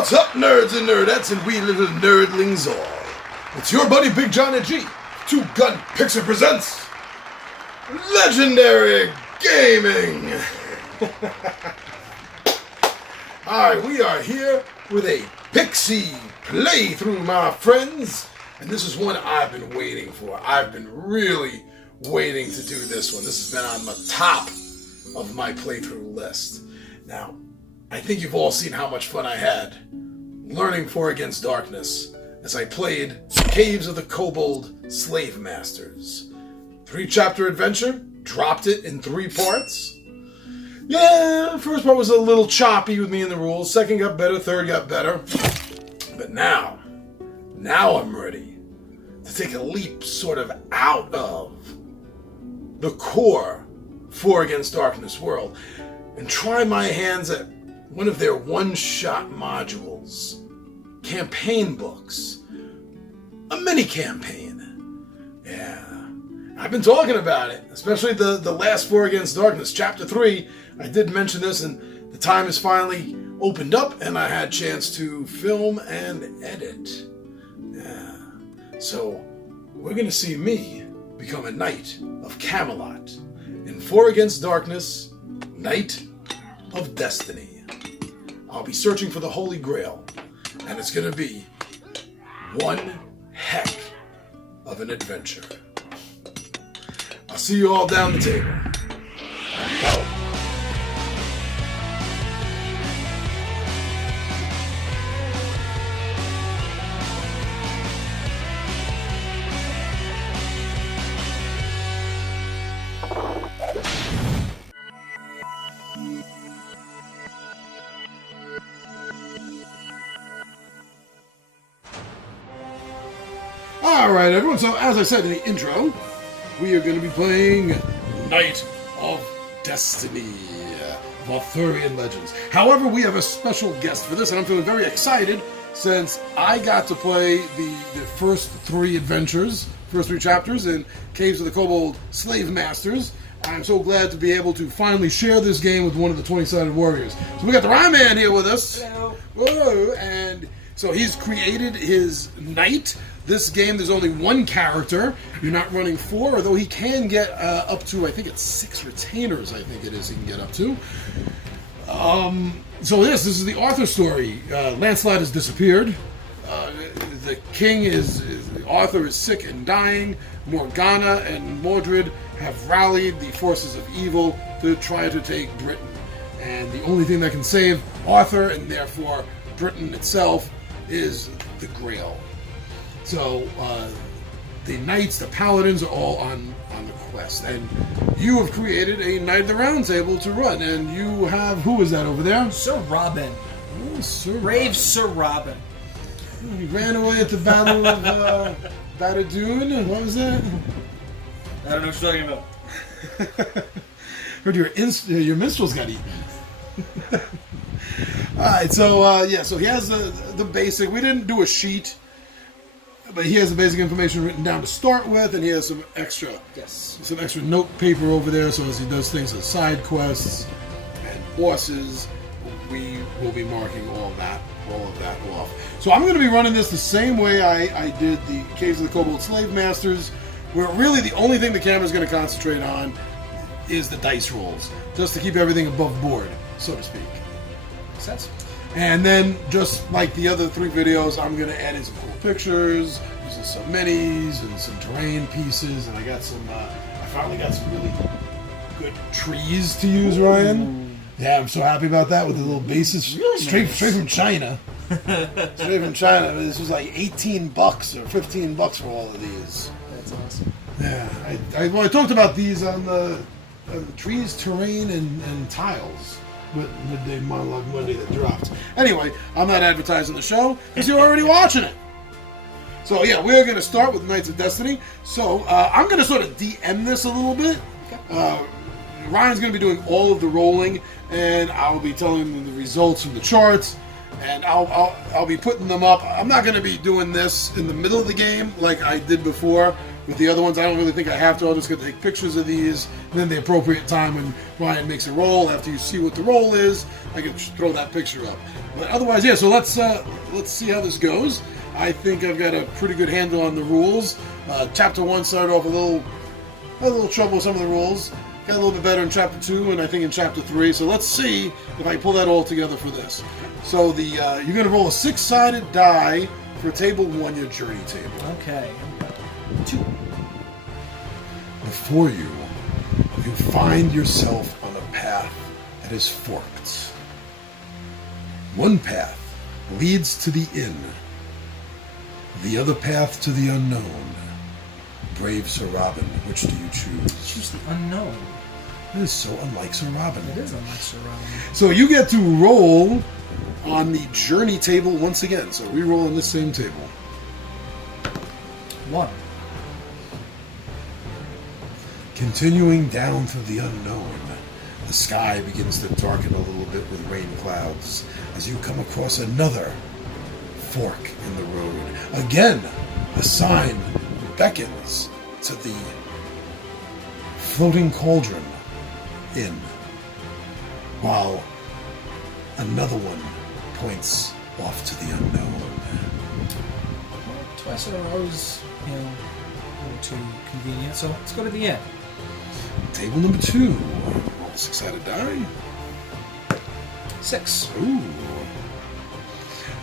What's up, nerds and nerdettes and wee little nerdlings all? It's your buddy Big John and G. Two Gun Pixie presents Legendary Gaming. Alright, we are here with a Pixie playthrough, my friends. And this is one I've been waiting for. I've been really waiting to do this one. This has been on the top of my playthrough list. Now, I think you've all seen how much fun I had learning Four Against Darkness as I played Caves of the Kobold Slave Masters. 3-chapter adventure, dropped it in 3 parts. Yeah, first part was a little choppy with me in the rules. Second got better, third got better. But now I'm ready to take a leap sort of out of the core Four Against Darkness world and try my hands at one of their one-shot modules, campaign books, a mini-campaign. Yeah, I've been talking about it, especially the last Four Against Darkness, Chapter 3. I did mention this, and the time has finally opened up, and I had a chance to film and edit. Yeah, so we're going to see me become a Knight of Camelot in Four Against Darkness, Knight of Destiny. I'll be searching for the Holy Grail, and it's going to be one heck of an adventure. I'll see you all down the table. Alright everyone, so as I said in the intro, we are going to be playing Knight of Destiny of Arthurian Legends. However, we have a special guest for this, and I'm feeling very excited since I got to play the first 3 adventures, first 3 chapters in Caves of the Kobold Slave Masters. I'm so glad to be able to finally share this game with one of the 20-sided warriors. So we got the Rhyme Man here with us. Hello. Whoa, and so he's created his knight. This game, there's only 1 character. You're not running 4, although he can get up to, I think it's 6 retainers, I think it is he can get up to. So this is the Arthur story. Lancelot has disappeared. The king Arthur is sick and dying. Morgana and Mordred have rallied the forces of evil to try to take Britain. And the only thing that can save Arthur, and therefore Britain itself, is the Grail. So, the knights, the paladins are all on the quest. And you have created a Knight of the Round Table to run. And you have, who is that over there? Sir Robin. Oh, Sir Brave Robin. Sir Robin. He ran away at the Battle of Badadoon. What was that? I don't know what you're talking about. Heard your minstrels got eaten. Alright, so, so he has the basic. We didn't do a sheet. But he has the basic information written down to start with, and he has some extra note paper over there. So as he does things as side quests and bosses, we will be marking all of that off. So I'm going to be running this the same way I did the Caves of the Kobold Slave Masters, where really the only thing the camera is going to concentrate on is the dice rolls, just to keep everything above board, so to speak. Makes sense? And then, just like the other 3 videos, I'm going to add in some cool pictures, using some minis and some terrain pieces, and I finally got some really good trees to use, Ryan. Yeah, I'm so happy about that with the little bases. Really straight nice. from China. Straight from China. This was like $18 or $15 for all of these. That's awesome. Yeah, I talked about these on the trees, terrain, and tiles. But Midday Monologue Monday that dropped. Anyway, I'm not advertising the show because you're already watching it. So yeah, we're going to start with Knights of Destiny. So I'm going to sort of DM this a little bit. Ryan's going to be doing all of the rolling, and I'll be telling them the results from the charts, and I'll be putting them up. I'm not going to be doing this in the middle of the game like I did before, With the other ones, I don't really think I have to. I'm just going to take pictures of these, and then the appropriate time when Ryan makes a roll, after you see what the roll is, I can throw that picture up. But otherwise, yeah, so let's see how this goes. I think I've got a pretty good handle on the rules. Chapter 1 started off a little trouble with some of the rules. Got a little bit better in Chapter 2, and I think in Chapter 3. So let's see if I can pull that all together for this. So you're going to roll a 6-sided die for table 1, your journey table. Okay. 2. Before you find yourself on a path that is forked. One path leads to the inn. The other path to the unknown. Brave Sir Robin, which do you choose? Choose the unknown. It is so unlike Sir Robin. It is unlike Sir Robin. So you get to roll on the journey table once again. So we roll on this same table. 1. Continuing down through the unknown, the sky begins to darken a little bit with rain clouds as you come across another fork in the road. Again, a sign beckons to the floating cauldron inn, while another one points off to the unknown. Twice in a row is, a little too convenient, so let's go to the end. Table number 2. Roll a 6-sided die. 6. Ooh.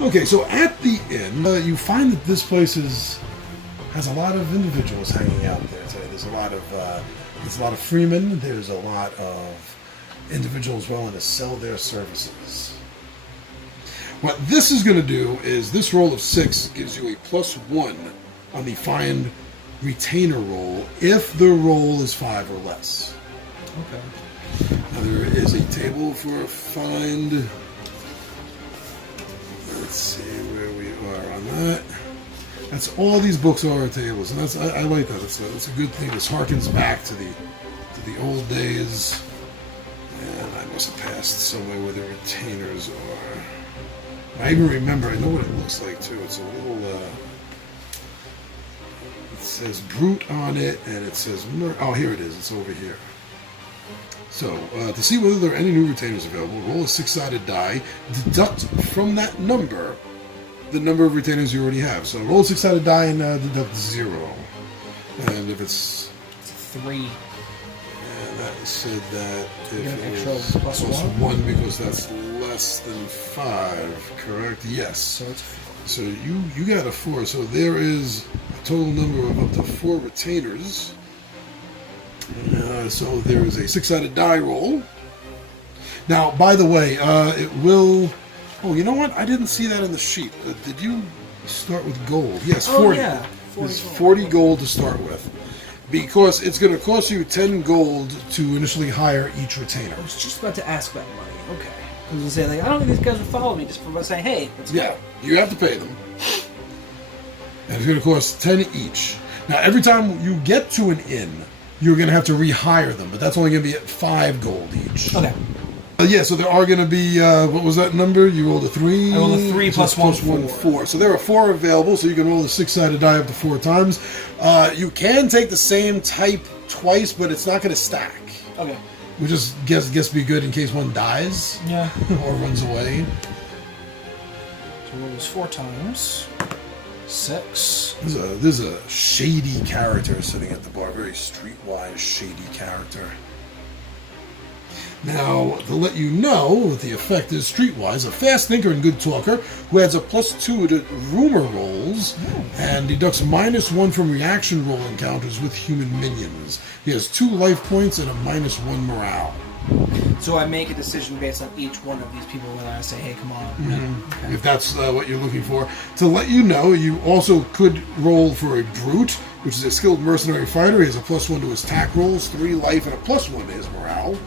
Okay, so at the inn, you find that this place has a lot of individuals hanging out there today. There's a lot of freemen. There's a lot of individuals willing to sell their services. What this is going to do is this roll of 6 gives you a +1 on the find retainer roll if the roll is 5 or less. Okay. Now there is a table for a find. Let's see where we are on that. That's all these books are tables, and I like that. That's a good thing. This harkens back to the old days. And I must have passed somewhere where the retainers are. I even remember. I know what it looks like too. It's a little. It says brute on it, and it says oh, here it is. It's over here. So, to see whether there are any new retainers available, roll a 6-sided die, deduct from that number the number of retainers you already have. So roll a 6-sided die and deduct 0. And if it's 3. And that said that if extra it was +1 because that's less than 5, correct? Yes. So it's 4. So you got a 4. So there is a total number of up to 4 retainers. So there is a 6-sided die roll. Now, by the way, it will... Oh, you know what? I didn't see that in the sheet. Did you start with gold? Yes, 40. Oh, yeah. 40 It's gold. 40 gold to start with. Because it's going to cost you 10 gold to initially hire each retainer. I was just about to ask that money. Okay. I was going to say, like, I don't think these guys would follow me just for saying, hey, let's go. Yeah, you have to pay them. And it's going to cost 10 each. Now, every time you get to an inn, you're going to have to rehire them, but that's only going to be at 5 gold each. Okay. Yeah, so there are going to be, what was that number? You rolled a 3? I rolled a 3 plus 1, 4. So there are 4 available, so you can roll the 6-sided die up to 4 times. You can take the same type twice, but it's not going to stack. Okay. Which is, guess be good in case one dies. Yeah. Or runs away. So roll this 4 times. 6. There's a shady character sitting at the bar, very streetwise shady character. Now, to let you know what the effect is streetwise, a fast thinker and good talker who adds a +2 to rumor rolls and deducts -1 from reaction roll encounters with human minions. He has 2 life points and a -1 morale. So I make a decision based on each one of these people, whether I say, hey, come on. Mm-hmm. Okay. If that's what you're looking for. To let you know, you also could roll for a brute, which is a skilled mercenary fighter. He has a +1 to his attack rolls, 3 life, and a +1 to his morale.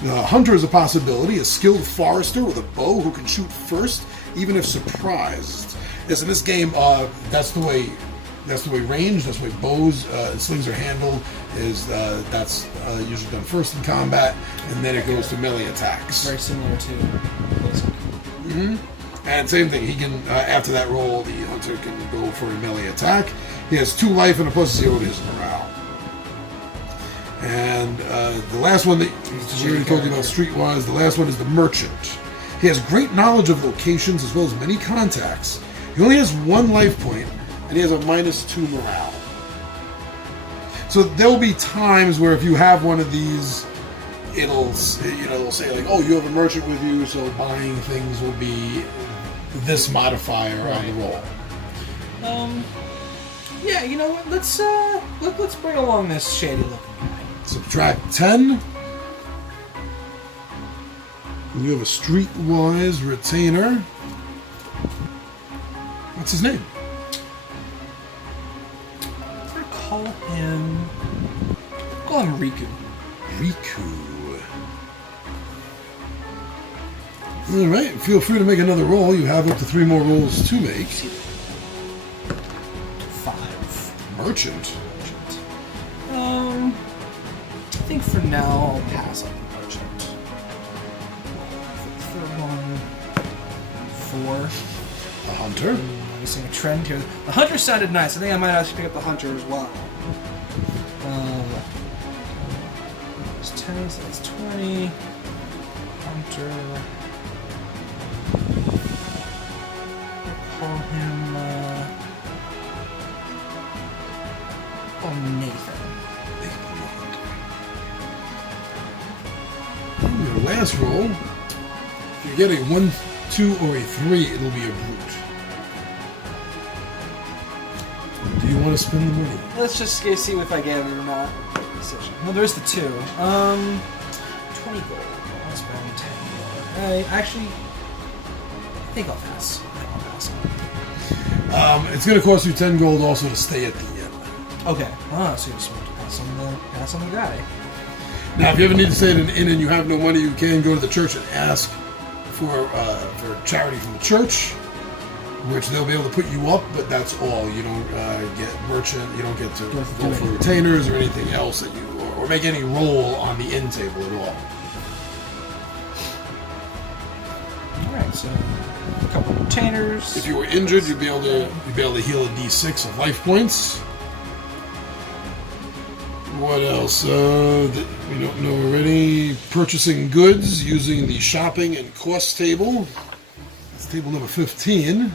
Hunter is a possibility, a skilled forester with a bow who can shoot first, even if surprised. Yes, in this game, that's the way range, that's the way bows and slings are handled. That's usually done first in combat, and then it goes to melee attacks. Very similar to basic. Mm-hmm. And same thing, he can, after that roll, the hunter can go for a melee attack. He has 2 life and a +0 to his morale. And the last one that we already told you about streetwise, the last one is the merchant. He has great knowledge of locations as well as many contacts. He only has 1 life point, and he has a -2 morale. So there'll be times where if you have one of these, it'll say like, oh, you have a merchant with you, so buying things will be this modifier on the roll. Yeah, you know what? Let's bring along this shady looking guy. Subtract 10. You have a streetwise retainer. What's his name? Call him Riku. Riku. Alright, feel free to make another roll. You have up to 3 more rolls to make. 5. Merchant. I think for now I'll pass on the merchant. Third one. 4. The hunter. I'm seeing a trend here. The hunter sounded nice. I think I might actually pick up the hunter as well. It's 10, so that's 20. Hunter. We'll call him Nathan. Your last roll, if you get a 1, 2, or a 3, it'll be a brute. Do you want to spend the money? Let's just see if I get it or not. Decision. Well, there's the 2. 20 gold. I'll spend 10 gold. I think I'll pass. It's going to cost you 10 gold also to stay at the inn. Okay. So you just want to pass on the guy. Now, if you ever need to stay at an inn and you have no money, you can go to the church and ask for charity from the church, which they'll be able to put you up, but that's all. You don't get merchant, you don't get to go for retainers or anything else that or make any roll on the inn table at all. Alright, so a couple of retainers. If you were injured, you'd be able to heal a D6 of life points. What else? We don't know already. Purchasing goods using the shopping and cost table. That's table number 15.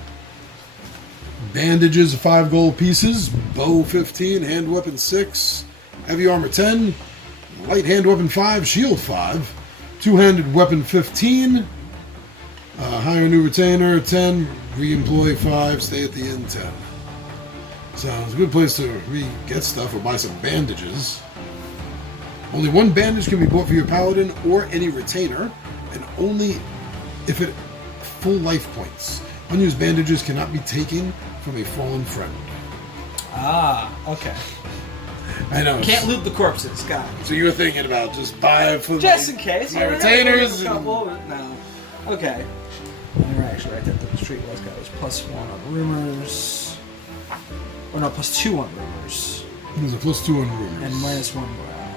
Bandages, 5 gold pieces. Bow, 15. Hand weapon, 6. Heavy armor, 10. Light hand weapon, 5. Shield, 5. Two-handed weapon, 15. Hire new retainer, 10. Re-employ, 5. Stay at the inn, 10. Sounds a good place to get stuff or buy some bandages. Only 1 bandage can be bought for your paladin or any retainer, and only if it full life points. Unused bandages cannot be taken from a fallen friend. Ah, okay. I know. Can't loot the corpses. Got it. So you were thinking about just buy for just in case. my retainers. No. Okay. You're actually right there. The streetwise guy was +1 on rumors. Or no, +2 on rumors. There's a +2 on rumors. And -1 morale.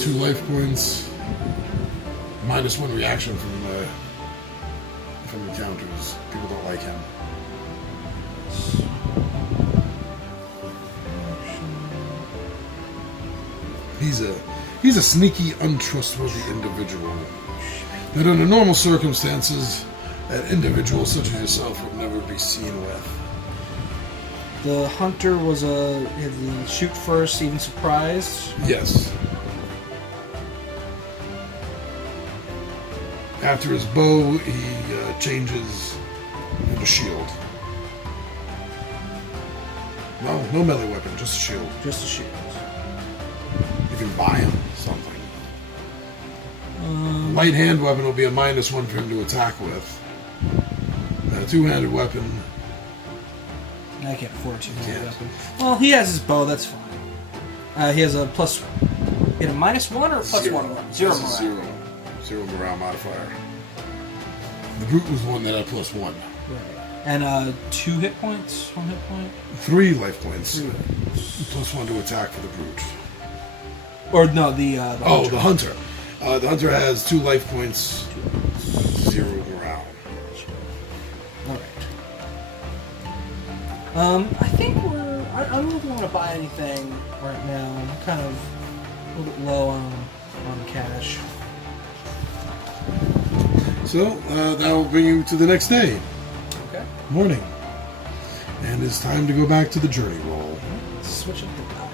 2 life points. -1 reaction from encounters. People don't like him. He's a sneaky, untrustworthy individual. That under normal circumstances, that individual such as yourself would never be seen with. The hunter was had the shoot first, even surprised. Yes. After his bow, he changes into shield. No melee weapon, just a shield. Just a shield. You can buy him something. Light hand weapon will be a -1 for him to attack with. A two-handed weapon. I can't afford a two-handed weapon. Well, he has his bow, that's fine. He has a +1. He had a -1 or a +1? 0 morale. 0 morale modifier. The brute was the one that had +1. Right. And 2 hit points? 1 hit point? 3 life points. +1 to attack for the brute. Or no, the hunter. The hunter. The hunter has 2 life points, 0 morale. Alright. I think I don't really want to buy anything right now. I'm kind of a little bit low on cash. So, that will bring you to the next day. Okay. Morning. And it's time to go back to the journey roll. Let's switch up the die.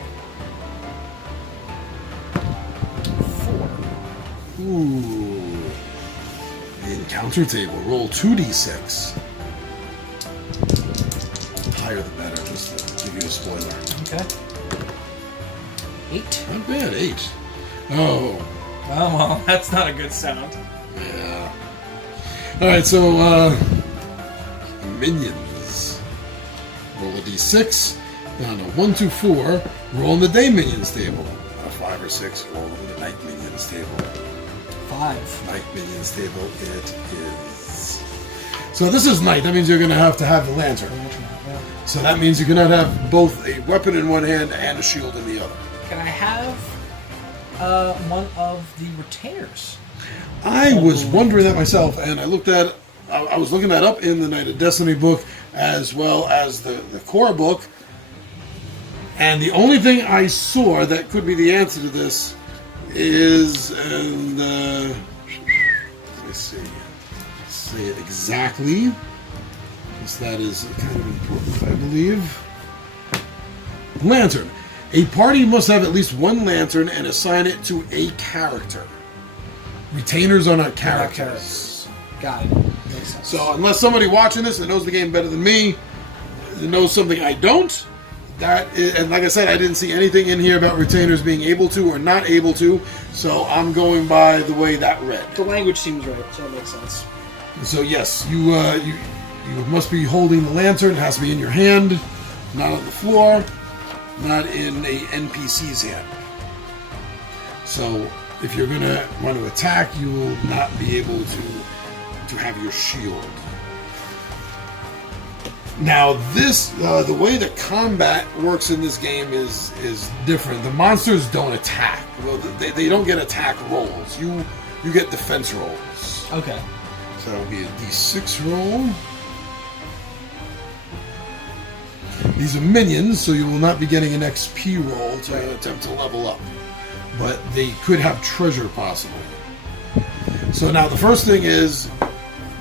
4. Ooh. The encounter table. Roll 2d6. Higher the better, just to give you a spoiler. Okay. 8. Not bad, 8. Oh. Oh, well, that's not a good sound. Yeah. Alright, so, minions. Roll a d6. Down to 1, 2, 4. Roll in the day minions table. 5 or 6. Roll in the night minions table. 5. Night minions table it is. So this is night. That means you're going to have the lantern. So that means you cannot have both a weapon in one hand and a shield in the other. Can I have one of the retainers? I was wondering that myself, and I was looking that up in the Knight of Destiny book as well as the core book. And the only thing I saw that could be the answer to this is, and let me see, say it exactly, because that is kind of important, I believe. Lantern. A party must have at least one lantern and assign it to a character. Retainers are not characters. Got it. Makes sense. So unless somebody watching this that knows the game better than me, knows something I don't, and like I said, I didn't see anything in here about retainers being able to or not able to, so I'm going by the way that read. The language seems right, so it makes sense. So yes, you must be holding the lantern. It has to be in your hand, not on the floor, not in a NPC's hand. So if you're going to want to attack, you will not be able to have your shield. Now, this the way that combat works in this game is different. The monsters don't attack. Well, they don't get attack rolls. You get defense rolls. Okay. So that'll be a d6 roll. These are minions, so you will not be getting an XP roll to attempt to level up. But they could have treasure possibly. So now the first thing is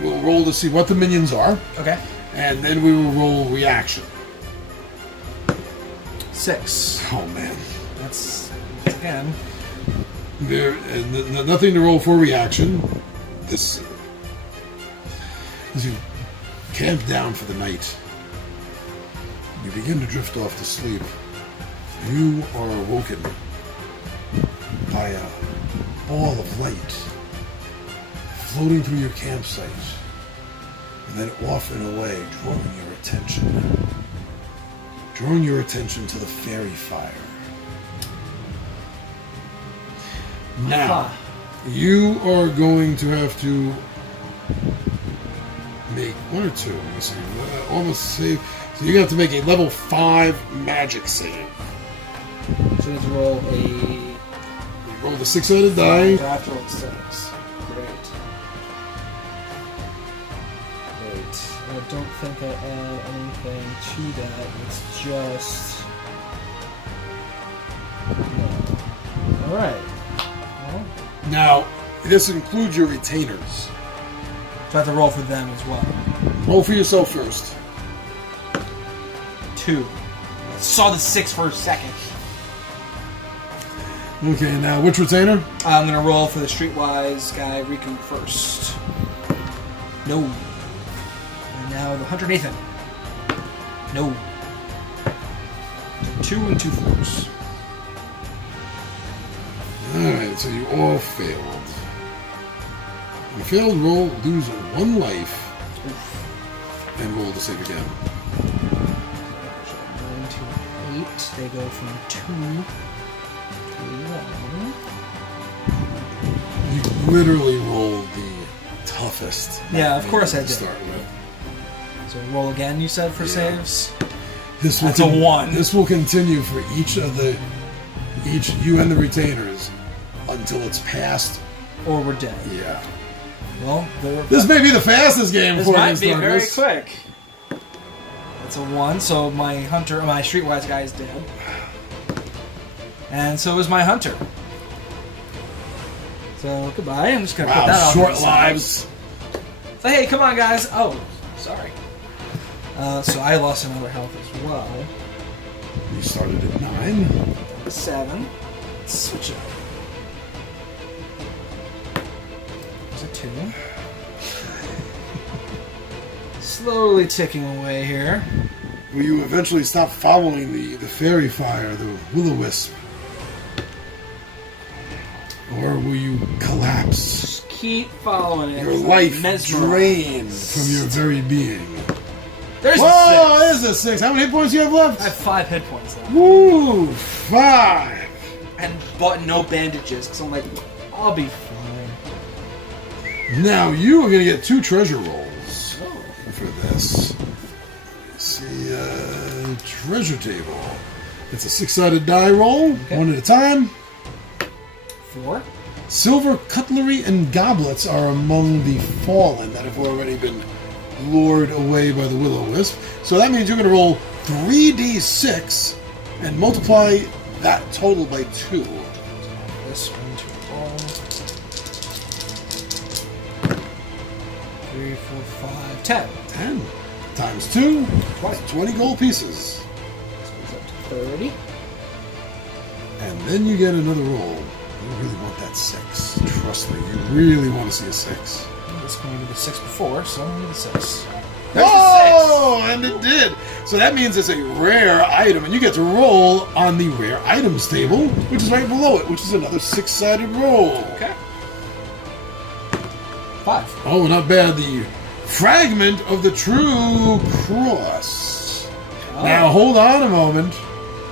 we'll roll to see what the minions are. Okay. And then we will roll reaction. 6. Oh man. That's again. Nothing to roll for reaction. As you camp down for the night, you begin to drift off to sleep. You are awoken by a ball of light floating through your campsite, and then off and away, drawing your attention to the fairy fire. Now, you are going to have to make one or two. Let me see. Almost save. So you have to make a level 5 magic save. So you have to roll You roll the 6-sided die. So I have to roll 6. Great. I don't think I add anything to that. It's just... No. Alright. Well, Now, this includes your retainers. so I have to roll for them as well. Roll for yourself first. 2. I saw the 6 for a second. Okay, now which retainer? I'm going to roll for the Streetwise guy, Riku, first. No. And now the Hunter Nathan. No. 2 and 2 4s. Alright, so you all failed. On a failed roll, lose 1 life. Oof. And roll to save again. 9 to 8. They go from 2 to 1. You literally rolled the toughest. Yeah, of course I to did. start with. So roll again, you said, for saves? This will That's a 1. This will continue for each you and the retainers until it's past or we're dead. Yeah. Well, this may be the fastest game. This Four might Against be very Darkness. quick. That's a 1, so my streetwise guy is dead. And so is my hunter. So, goodbye. I'm just going to put that off. Short lives. So, hey, come on, guys. Oh, sorry. So I lost another health as well. You started at 9. 7. Let's switch it. There's a 2. Slowly ticking away here. Will you eventually stop following the fairy fire, the will-o-wisp? Or will you collapse? Just keep following it. Your life Mesmerized. drained from your very being. There's Whoa, a 6. there's a 6. How many hit points do you have left? I have 5 hit points left. Woo! 5. But no bandages, because I'm like, I'll be fine. Now you are going to get 2 treasure rolls Oh. for this. Let's see, treasure table. It's a 6-sided die roll, Okay. 1 at a time. 4. Silver cutlery and goblets are among the fallen that have already been lured away by the will-o-wisp. So that means you're going to roll 3d6 and multiply that total by 2. This one to roll. 3, 4, 5, 10. 10 times 2, 20 gold pieces. This goes up to 30. And then you get another roll. You really want that 6. Trust me, you really want to see a 6. This one did the 6 before, so I need a 6. Oh, and it did. So that means it's a rare item, and you get to roll on the rare items table, which is right below it, which is another 6-sided roll. Okay. 5. Oh, not bad. The fragment of the true cross. Oh. Now, hold on a moment.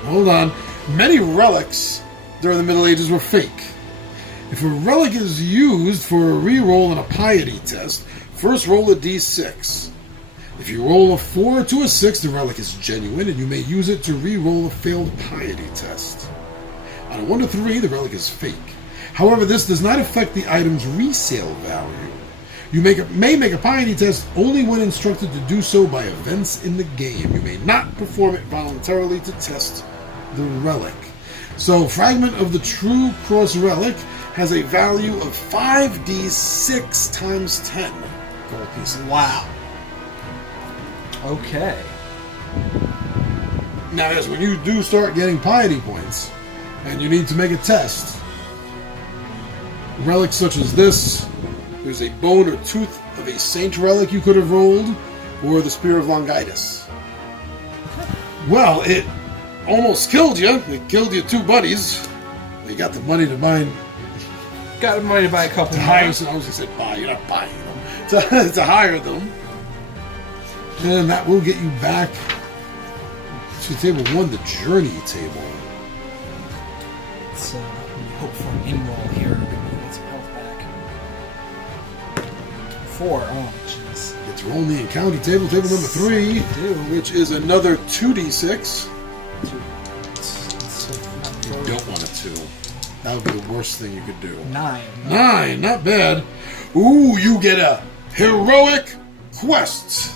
Hold on. Many relics during the Middle Ages were fake. If a relic is used for a reroll in a piety test, first roll a d6. If you roll a 4 to a 6, the relic is genuine, and you may use it to re-roll a failed piety test. On a 1 to 3, the relic is fake. However, this does not affect the item's resale value. You may make a piety test only when instructed to do so by events in the game. You may not perform it voluntarily to test the relic. So, Fragment of the True Cross Relic has a value of 5d6 times 10 gold pieces. Wow. Okay. Now, yes, when you do start getting piety points, and you need to make a test, relics such as this, there's a bone or tooth of a saint relic you could have rolled, or the Spear of Longitis. Well, it almost killed you. It killed your 2 buddies. They got the money to buy. Got money to buy a couple To more. hire, so I was going to say buy, you're not buying them. To hire them. And that will get you back to table 1, the journey table. Let's hope for an in-roll here. Maybe we get some health back. 4. Oh, jeez. Get to roll the encounter table, table number 3, which is another 2d6. You don't want a 2. That would be the worst thing you could do. 9. 9, not bad. Ooh, you get a heroic quest.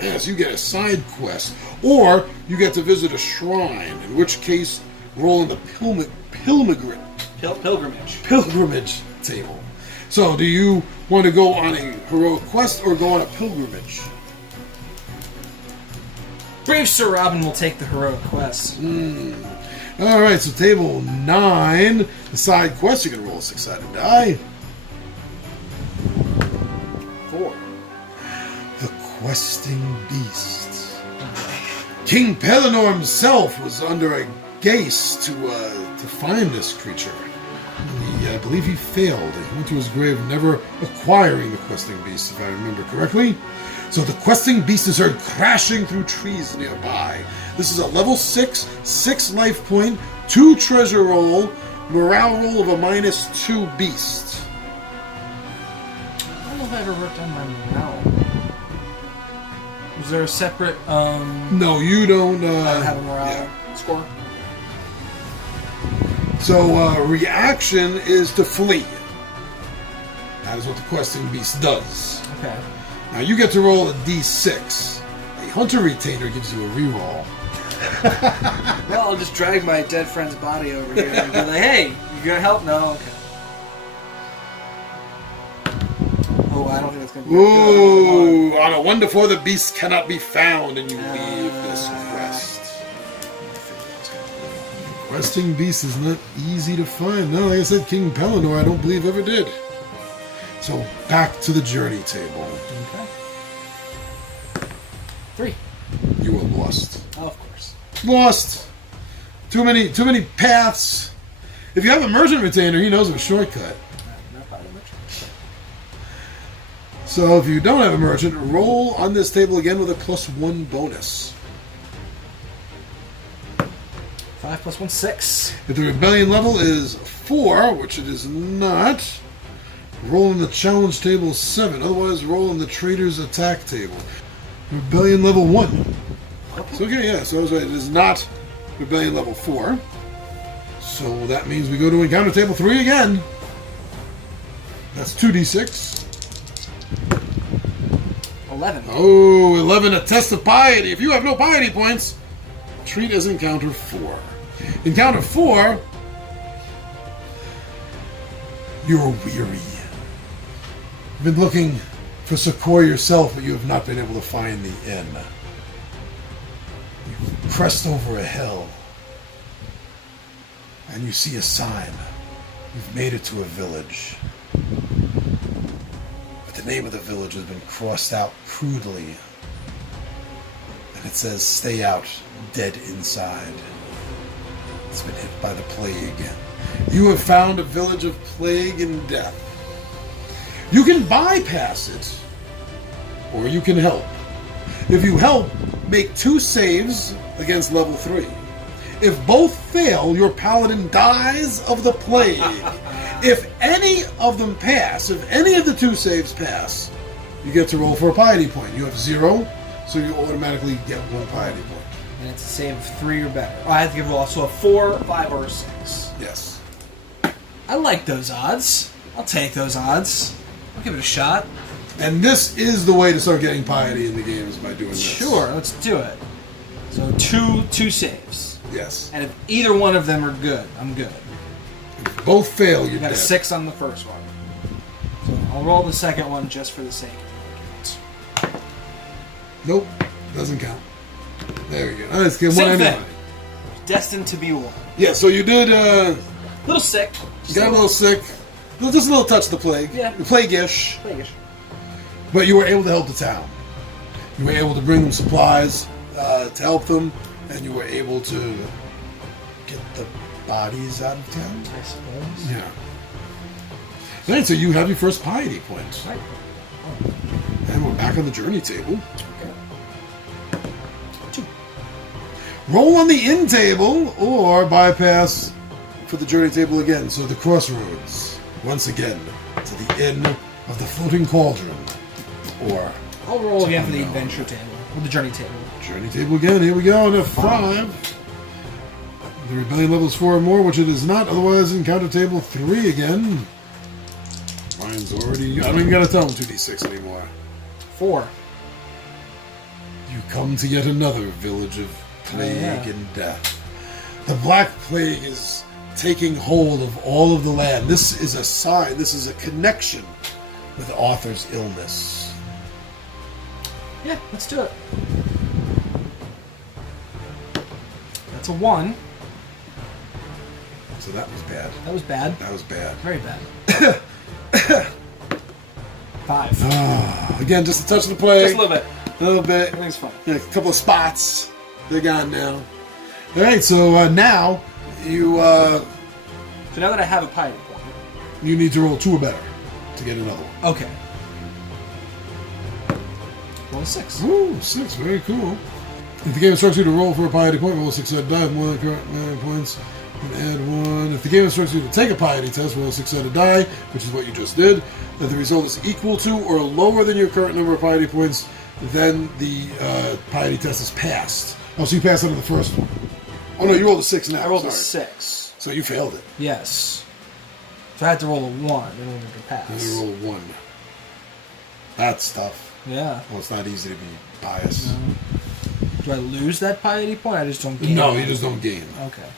Yes, you get a side quest. Or you get to visit a shrine, in which case roll in the pilgrimage table. So, do you want to go on a heroic quest or go on a pilgrimage? Brave Sir Robin will take the heroic quest. Alright, so table 9, the side quest, you can roll a 6-sided die. 4. The Questing Beast. King Pellinor himself was under a gaze to find this creature. I believe he failed. He went to his grave never acquiring the Questing Beast, if I remember correctly. So the Questing Beast is heard crashing through trees nearby. This is a level 6, 6 life point, 2 treasure roll, morale roll of a -2 beast. I don't know if I ever wrote down my morale. Was there a separate, No, you don't have a morale score? So reaction is to flee. That is what the questing beast does. Okay. Now you get to roll a d6. A hunter retainer gives you a reroll. Well, I'll just drag my dead friend's body over here and be like, hey, you gonna help? No? Okay. Oh, I don't think it's gonna be Ooh, good. on a 1 to 4, the beast cannot be found, and you leave this quest. Questing beast is not easy to find. No, like I said, King Pellinor, I don't believe ever did. So back to the journey table. Okay. 3. You are lost. Oh, of course. Lost. Too many paths. If you have a merchant retainer, he knows of a shortcut. Not by the merchant. So if you don't have a merchant, roll on this table again with a +1 bonus. 5 plus 1, 6. If the rebellion level is 4, which it is not, roll on the challenge table 7. Otherwise, roll on the trader's attack table. Rebellion level 1. Okay. So, okay, yeah, so I was right. It is not rebellion level 4. So that means we go to encounter table 3 again. That's 2d6. 11. Oh, 11, a test of piety. If you have no piety points, treat as encounter 4. Encounter 4, you're weary. You've been looking for succor yourself, but you have not been able to find the inn. You've pressed over a hill, and you see a sign. You've made it to a village. But the name of the village has been crossed out crudely. And it says, stay out, dead inside. It's been hit by the plague. You have found a village of plague and death. You can bypass it, or you can help. If you help, make 2 saves against level 3. If both fail, your paladin dies of the plague. If any of them pass, if any of the 2 saves pass, you get to roll for a piety point. You have 0, so you automatically get 1 piety point. And it's a save of 3 or better. Oh, I have to give also a 4, 5, or a 6. Yes. I like those odds. I'll take those odds. I'll give it a shot. And this is the way to start getting piety in the game, is by doing this. Sure, let's do it. So 2 saves. Yes. And if either one of them are good, I'm good. If both fail, you're You got dead. a 6 on the first one. So I'll roll the second one just for the sake of it. Nope. Doesn't count. There we go. Let's get Same one thing. anyway. Destined to be one. Yeah, so you did, Little sick. you got a little sick. Just a little touch of the plague. Yeah. Plague-ish. Plague-ish. But you were able to help the town. You were able to bring them supplies to help them, and you were able to get the bodies out of town. I suppose. Yeah. Right, so you have your first piety point. Right. And we're back on the journey table. Okay. 2. Roll on the inn table, or bypass for the journey table again. So the crossroads, once again, to the inn of the floating cauldron. Or I'll roll again for the adventure table. Or the journey table. journey table again. Here we go. On a 5. The rebellion level is 4 or more, which it is not. Otherwise, encounter table 3 again. Mine's already... I don't even got to tell him 2d6 anymore. 4. You come to yet another village of plague and death. The Black Plague is taking hold of all of the land. This is a sign. This is a connection with Arthur's illness. Yeah, let's do it. That's a 1. So that was bad. That was bad. That was bad. Very bad. 5. Again, just a touch of the plague. Just a little bit. A little bit. Everything's fine. Yeah, a couple of spots. They're gone now. All right, so now you So now that I have a piety point. you need to roll 2 or better to get another one. Okay. Roll a 6. Ooh, 6. Very cool. If the game instructs you to roll for a piety point, roll a 6-sided die. More than current piety points, and add 1. If the game instructs you to take a piety test, roll a 6-sided die, which is what you just did. If the result is equal to or lower than your current number of piety points, then the piety test is passed. Oh, so you passed under the first one. Oh no, you rolled a 6 now. I rolled a Sorry. 6. So you failed it. Yes. So I had to roll a 1 in order to And pass. you roll 1. That's tough. Yeah. Well, it's not easy to be pious. No. Do I lose that piety point? I just don't gain. No, it? you just don't gain. Okay.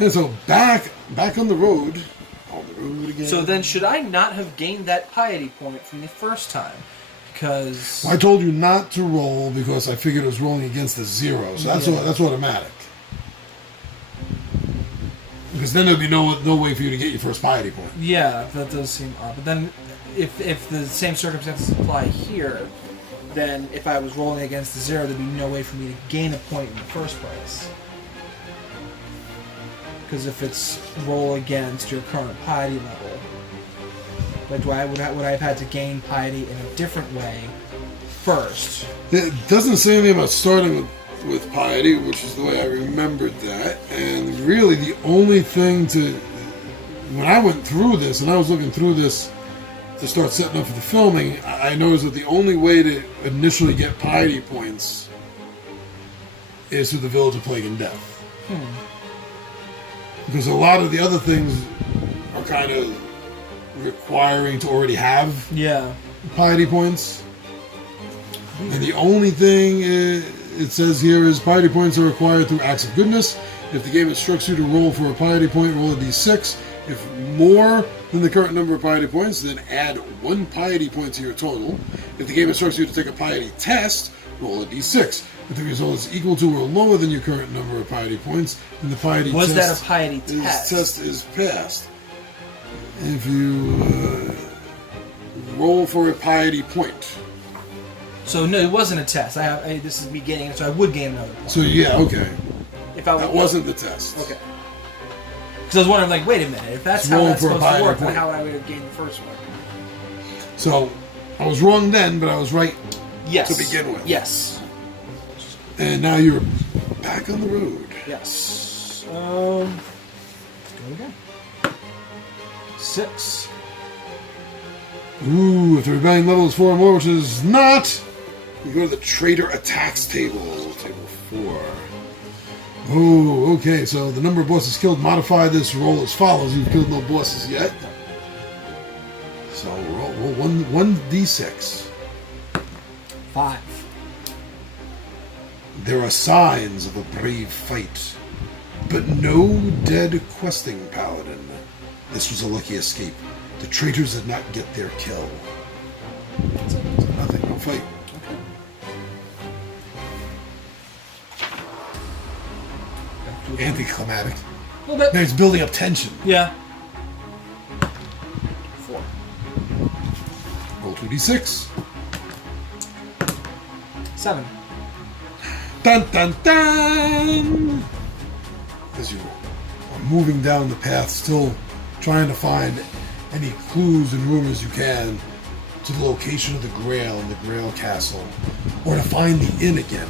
And so back on the road. On the road again. So then, should I not have gained that piety point from the first time? Because I told you not to roll because I figured it was rolling against a 0. So that's automatic. Because then there'd be no way for you to get your first piety point. yeah, that does seem odd. But then, if the same circumstances apply here, then if I was rolling against the 0, there'd be no way for me to gain a point in the first place. Because if it's roll against your current piety level, like would I have had to gain piety in a different way first? It doesn't say anything about starting with piety, which is the way I remembered that. And really, the only thing when I went through this and I was looking through this to start setting up for the filming, I noticed that the only way to initially get piety points is through the Village of Plague and Death. Because a lot of the other things are kind of requiring to already have piety points. And the only thing it says here is piety points are required through acts of goodness. If the game instructs you to roll for a piety point, roll a d6. If more than the current number of piety points, then add 1 piety point to your total. If the game instructs you to take a piety test, roll a d6. If the result is equal to or lower than your current number of piety points, then the piety Was test... that a piety test? Test is passed. If you roll for a piety point. So no, it wasn't a test. This is me getting it, so I would gain another point. So yeah, okay. If I That wasn't the test. Okay. Because I was wondering, like, wait a minute, if that's how Roll that's for a supposed to piety work, then point. how would I have gained the first one? So I was wrong then, but I was right Yes. to begin with. Yes. And now you're back on the road. Yes. Let's go again. 6. Ooh, if the rebellion level is 4 or more, which is not, you go to the traitor attacks table. Table 4. Oh, okay, so the number of bosses killed, modify this roll as follows. You've killed no bosses yet. So roll 1d6. 5. There are signs of a brave fight, but no dead questing paladin. This was a lucky escape. The traitors did not get their kill. So nothing, no fight. Okay. Anticlimactic. A little bit. Now it's building up tension. Yeah. 4. Roll 2d6. 7. Dun dun dun! As you are moving down the path, still trying to find any clues and rumors you can to the location of the Grail and the Grail Castle, or to find the inn again.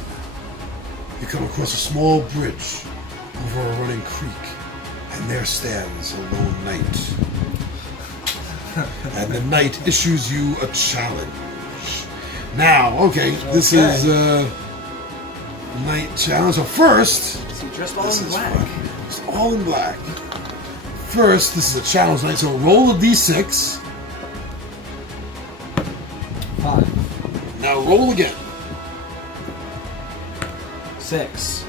You come across a small bridge over a running creek, and there stands a lone knight. And the knight issues you a challenge. Now, okay, this is Night Challenge. So first, So you're dressed all this in is black. fun. It's all in black. First, this is a challenge night, so roll a d6. 5. Now roll again. 6.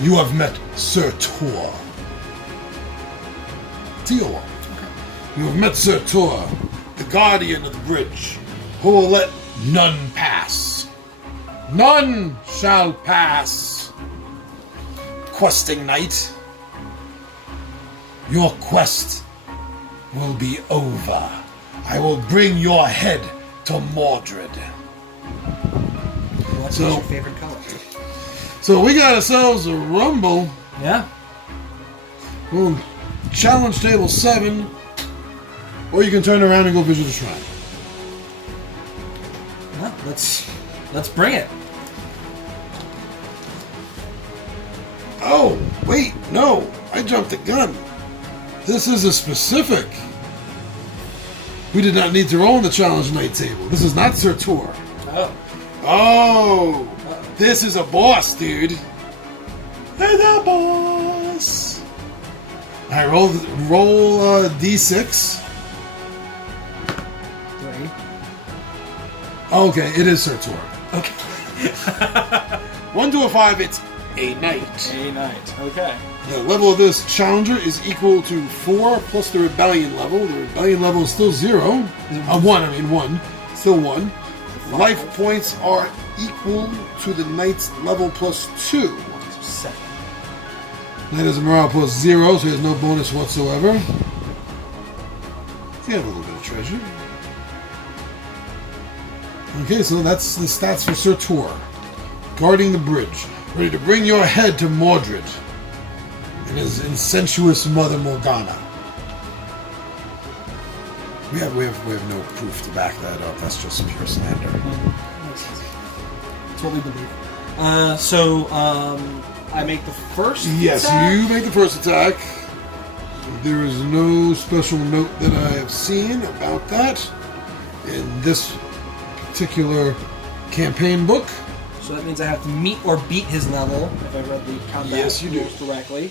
You have met Sir Tor. Tior. You have met Sir Tor, the guardian of the bridge, who will let none pass. None shall pass. Questing knight, your quest will be over. I will bring your head to Mordred. What's So- your favorite color? So we got ourselves a rumble. Yeah. Well, challenge table 7, or you can turn around and go visit the shrine. Well, let's bring it. Oh, wait, no, I jumped the gun. This is a specific. We did not need to roll on the challenge night table. This is not Sir Tor. Oh. Oh, this is a boss, dude. There's a boss. Alright, roll D6. 3. Okay, it is Sir Tor. Okay. 1 to a 5, it's a knight. A knight. Okay. The level of this challenger is equal to 4 plus the rebellion level. The rebellion level is still 0. 1. Still 1. Life points are equal to the knight's level plus 2. 7. Knight has a morale plus 0, so he has no bonus whatsoever. He has a little bit of treasure. Okay, so that's the stats for Sir Tor. Guarding the bridge. Ready to bring your head to Mordred and his incestuous mother Morgana. We have no proof to back that up. That's just pure slander. That's what we believe. I make the first Yes, attack? you make the first attack. There is no special note that I have seen about that in this particular campaign book. So that means I have to meet or beat his level, if I read the combat Yes, you do. rules correctly.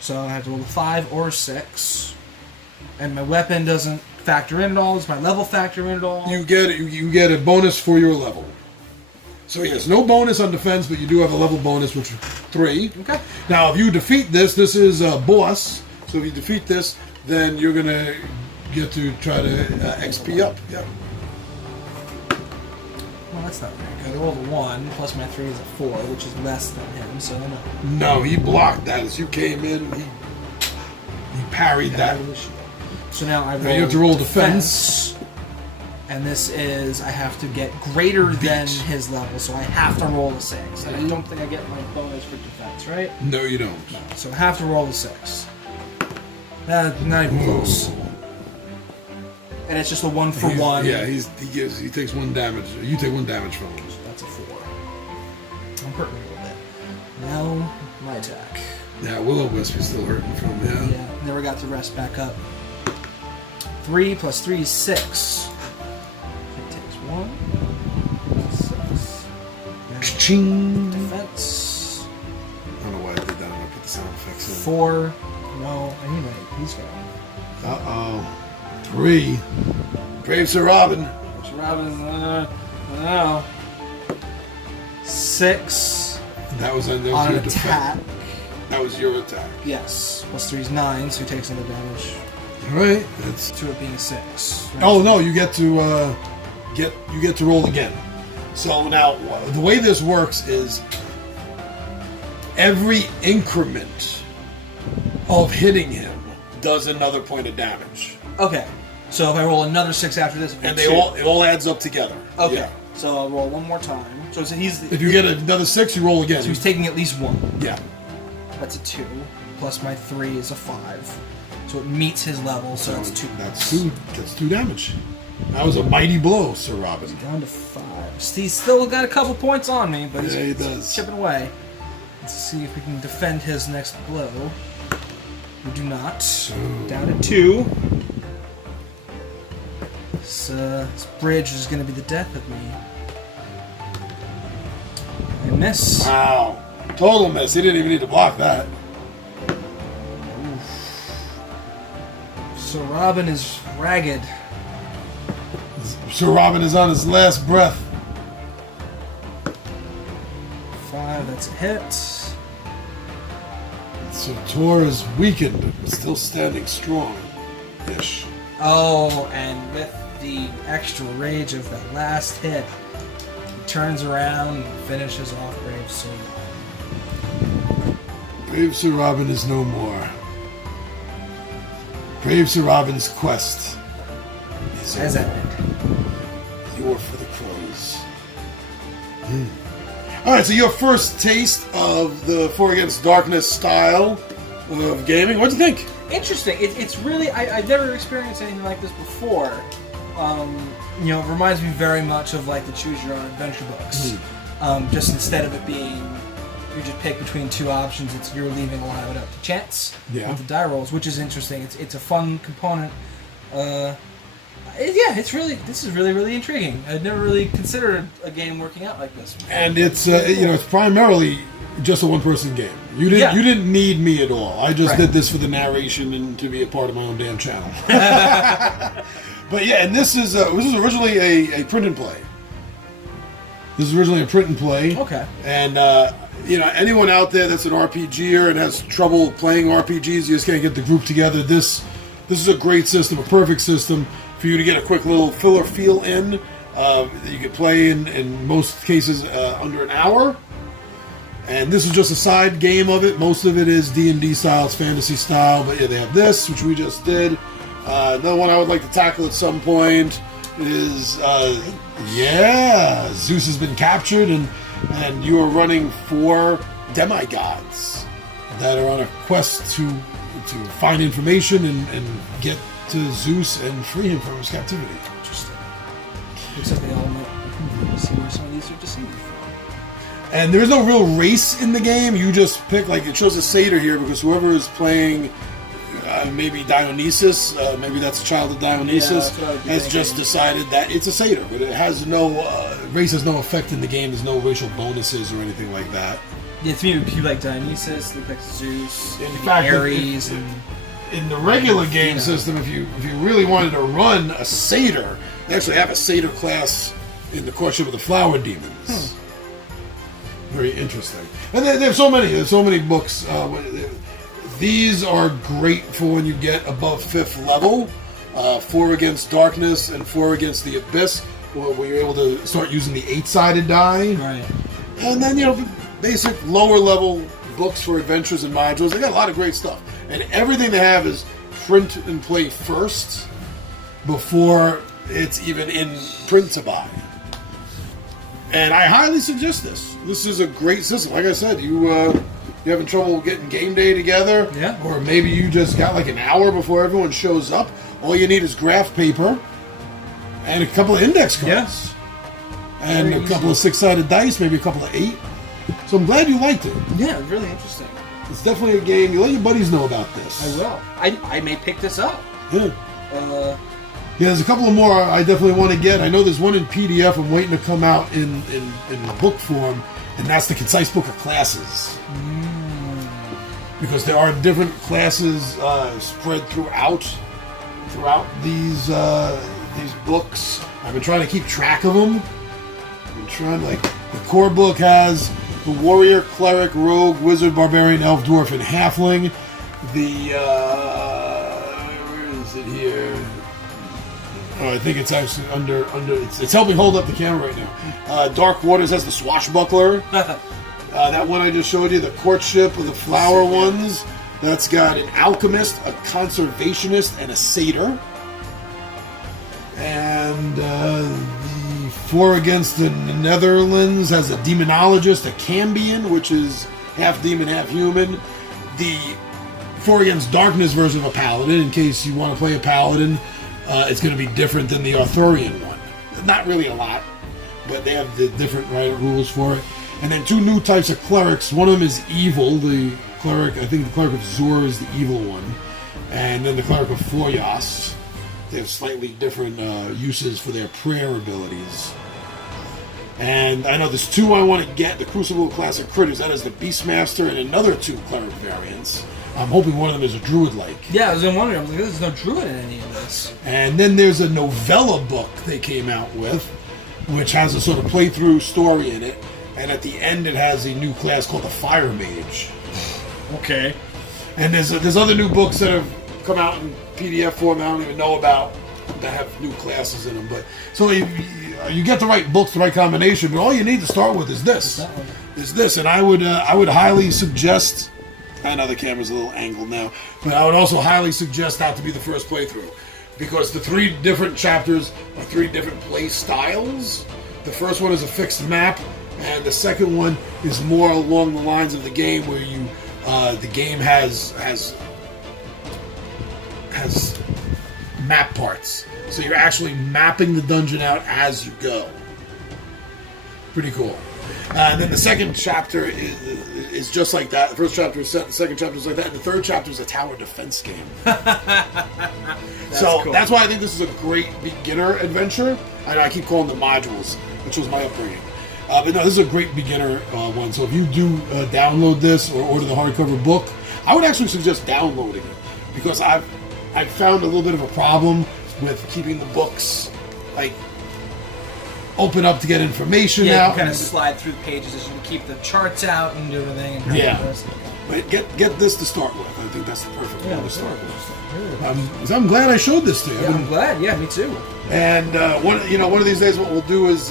So I have to roll a 5 or a 6. And my weapon doesn't factor in at all. Does my level factor in at all? You get a bonus for your level. So yes, no bonus on defense, but you do have a level bonus, which is 3. Okay. Now, if you defeat this is a boss. So if you defeat this, then you're gonna get to try to XP up. Yeah. Well, that's not very good. I rolled a 1, plus my 3 is a 4, which is less than him, so no. No, he blocked that as you came in. He parried that. So now I roll. Now you have to roll defense. And this is, I have to get greater than his level, so I have to roll a 6. And I don't think I get my bonus for defense, right? No, you don't. No, so I have to roll a 6. Not even close. And it's just a 1 for 1. Yeah, he takes 1 damage. You take 1 damage from him. So that's a 4. I'm hurting a little bit. Now, my attack. Yeah, Will-O-Wisp is still hurting from him. Yeah. Yeah, never got to rest back up. 3 plus 3 is 6. It takes 1. 6. Ching. Defense. I don't know why I did that. I'm gonna put the sound effects in. 4. No, anyway, he's got 3. Brave Sir Robin. So Robin's, I don't know. 6 That was on your an defense. attack. That was your attack. Yes. Plus 3 is 9, so he takes another damage. All right. That's. To it being a 6. Right? Oh no, you get to roll again. So now the way this works is every increment of hitting him does another point of damage, Okay. So if I roll another 6 after this, and it all adds up together. Okay. Yeah. So I'll roll one more time. So he's. If you get another 6, you roll again. So he's taking at least 1. Yeah. That's a 2. Plus my 3 is a 5. So it meets his level. So that's 2. That's 2. That's 2 damage. That was a mighty blow, Sir Robin. Down to 5. He's still got a couple points on me, but Yeah, he he's does. chipping away. Let's see if we can defend his next blow. We do not. Down to 2. This bridge is going to be the death of me. I miss. Wow. Total miss. He didn't even need to block that. So Robin is ragged. Sir Robin is on his last breath. 5, that's a hit. So Tor is weakened, but still standing strong-ish. Oh, and with the extra rage of that last hit, he turns around and finishes off Brave Sir Robin. Brave Sir Robin is no more. Brave Sir Robin's quest is As over. ended. You're for the crows. Alright, so your first taste of the Four Against Darkness style of gaming. What'd you think? Interesting. It's really I've never experienced anything like this before. It reminds me very much of like the Choose Your Own Adventure books. Just instead of it being you just pick between 2 options, it's you're leaving a lot of it up to chance with the die rolls, which is interesting. It's a fun component. This is really intriguing. I'd never really considered a game working out like this. And it's it's primarily just a one-person game. You didn't need me at all. I just did this for the narration and to be a part of my own damn channel. But yeah, and this is originally a print and play. This is originally a print and play. Okay. And anyone out there that's an RPGer and has trouble playing RPGs, you just can't get the group together. This is a great system, a perfect system for you to get a quick little filler feel in. You can play in most cases under an hour. And this is just a side game of it. Most of it is D&D style, it's fantasy style. But yeah, they have this, which we just did. Another one I would like to tackle at some point is, Zeus has been captured, and you are running 4 demigods that are on a quest to find information and get to Zeus and free him from his captivity. Interesting. Looks like they all might see where some of these are deceived. And there's no real race in the game. You just pick, like, it shows a satyr here because whoever is playing, maybe Dionysus, maybe that's a child of Dionysus, has just decided that it's a satyr. But it has no, race has no effect in the game. There's no racial bonuses or anything like that. Yeah, to me, it would be like Dionysus, look like Zeus, in fact, Ares, in the regular game system, if you really wanted to run a satyr, they actually have a satyr class in the Courtship of the Flower Demons. Very interesting. And there's so many. There's so many books. These are great for when you get above 5th level. Four Against Darkness and Four Against the Abyss, where you're able to start using the 8-sided die. Right. And then, basic lower level books for adventures and modules. They got a lot of great stuff. And everything they have is print and play first before it's even in print to buy. And I highly suggest this. This is a great system. Like I said, you having trouble getting game day together, or maybe you just got like an hour before everyone shows up. All you need is graph paper and a couple of index cards, and a couple of 6-sided dice, maybe a couple of 8. So I'm glad you liked it. Yeah, really interesting. It's definitely a game. You let your buddies know about this. I will. I may pick this up. Yeah. Yeah, there's a couple of more I definitely want to get. I know there's one in PDF I'm waiting to come out in book form, and that's the Concise Book of Classes. Because there are different classes spread throughout these books. I've been trying to keep track of them. The core book has the Warrior, Cleric, Rogue, Wizard, Barbarian, Elf, Dwarf, and Halfling. Where is it here? Oh, I think it's actually under. It's helping hold up the camera right now. Dark Waters has the Swashbuckler. That one I just showed you, the Courtship of the Flower ones. That's got an Alchemist, a Conservationist, and a Satyr. And the Four Against the Netherlands has a Demonologist, a Cambion, which is half demon, half human. The Four Against Darkness version of a Paladin, in case you want to play a Paladin. It's going to be different than the Arthurian one. Not really a lot, but they have the different rules for it. And then 2 new types of clerics. One of them is evil. The cleric, I think the cleric of Zor is the evil one. And then the cleric of Foyas. They have slightly different uses for their prayer abilities. And I know there's 2 I want to get. The Crucible Classic Critters. That is the Beastmaster and another 2 cleric variants. I'm hoping one of them is a druid-like. Yeah, I was wondering. I'm like, there's no druid in any of this. And then there's a novella book they came out with, which has a sort of playthrough story in it. And at the end, it has a new class called the Fire Mage. Okay. And there's other new books that have come out in PDF form I don't even know about that have new classes in them. But so you get the right books, the right combination. But all you need to start with is this. And I would highly suggest. I know the camera's a little angled now, but I would also highly suggest that to be the first playthrough, because the 3 different chapters are 3 different play styles. The first one is a fixed map, and the second one is more along the lines of the game, where you the game has map parts, so you're actually mapping the dungeon out as you go. Pretty cool. And then the second chapter is just like that. The first chapter is set, the second chapter is like that, and the third chapter is a tower defense game. Cool. That's why I think this is a great beginner adventure. I know I keep calling them modules, which was my upbringing. But no, this is a great beginner one. So if you do download this or order the hardcover book, I would actually suggest downloading it, because I've found a little bit of a problem with keeping the books like open up to get information out. You kind of slide through the pages as you can keep the charts out and do everything. And But get this to start with. I think that's the perfect one to start with. I'm glad I showed this to you. Yeah, I'm glad. Yeah, me too. And one of these days, what we'll do is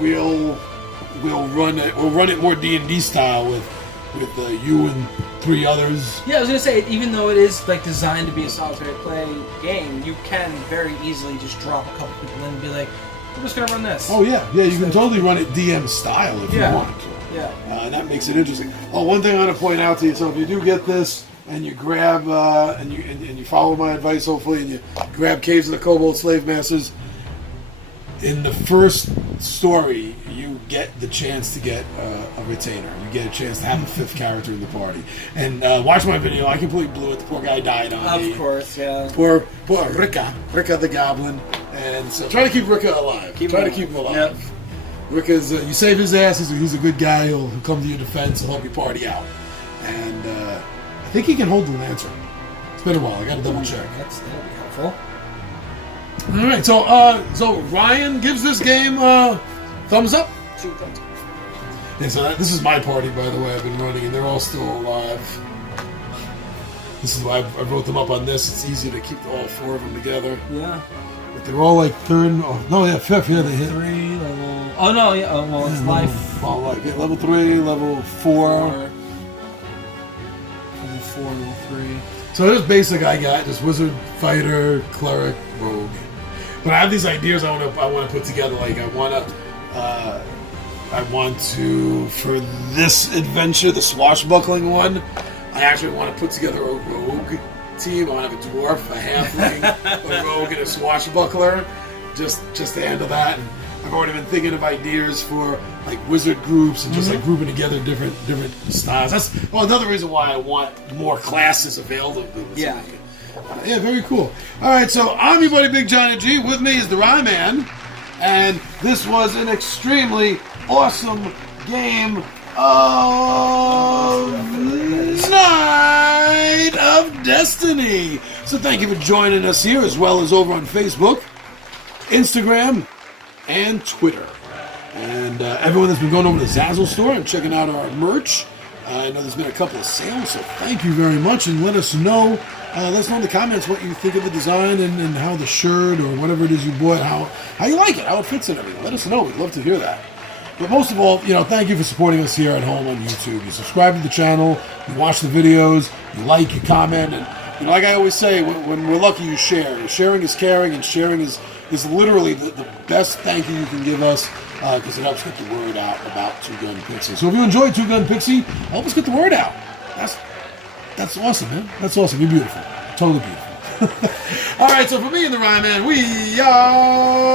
we'll run it more D&D style with you and 3 others. Yeah, I was gonna say, even though it is like designed to be a solitary play game, you can very easily just drop a couple people in and be like, "We're just gonna run this." Oh yeah. You can totally run it DM style if you want. Yeah. And that makes it interesting. Oh, one thing I want to point out to you: so if you do get this and you grab and you follow my advice, hopefully, and you grab Caves of the Kobold Slave Masters, in the first story, you get the chance to get a retainer. You get a chance to have a 5th character in the party. And watch my video. I completely blew it. The poor guy died on me. Of course, yeah. Poor Ricka the Goblin. And so try to keep Ricka alive. Try to keep him alive. Yep. Ricka's, you save his ass. He's a good guy. He'll come to your defense. He'll help you party out. And I think he can hold the lantern. It's been a while. I got to double check. That'll be helpful. All right, so Ryan gives this game thumbs up. 2 thumbs up. And so this is my party, by the way. I've been running, and they're all still alive. This is why I wrote them up on this. It's easy to keep all 4 of them together. Yeah. But they're all like 3rd. Oh, no, yeah, 5th. Yeah, they hit 3 level. Oh no, yeah. Oh, well, it's life. Level 3, level 4. Level 4, level 3. So this basic I got just wizard, fighter, cleric, rogue. But I have these ideas I want to put together. Like I want to for this adventure, the swashbuckling one. I actually want to put together a rogue team. I want to have a dwarf, a halfling, a rogue, and a swashbuckler. Just to handle that. And I've already been thinking of ideas for like wizard groups and just like grouping together different styles. That's another reason why I want more classes available. Yeah. Yeah, very cool. All right, so I'm your buddy Big Johnny G. With me is the Rye Man, and this was an extremely awesome game of Night of Destiny. So thank you for joining us here, as well as over on Facebook, Instagram, and Twitter. And everyone that's been going over to the Zazzle store and checking out our merch. I know there's been a couple of sales, so thank you very much, and let us know. Let us know in the comments what you think of the design and how the shirt or whatever it is you bought, how you like it, how it fits and everything. Let us know. We'd love to hear that. But most of all, thank you for supporting us here at home on YouTube. You subscribe to the channel, you watch the videos, you like, you comment, and like I always say, when we're lucky, you share. Sharing is caring, and sharing is literally the best thank you can give us, because it helps get the word out about Two Gun Pixie. So if you enjoyed Two Gun Pixie, help us get the word out. That's awesome, man. That's awesome. You're beautiful. Totally beautiful. All right, so for me and the Rye Man, we are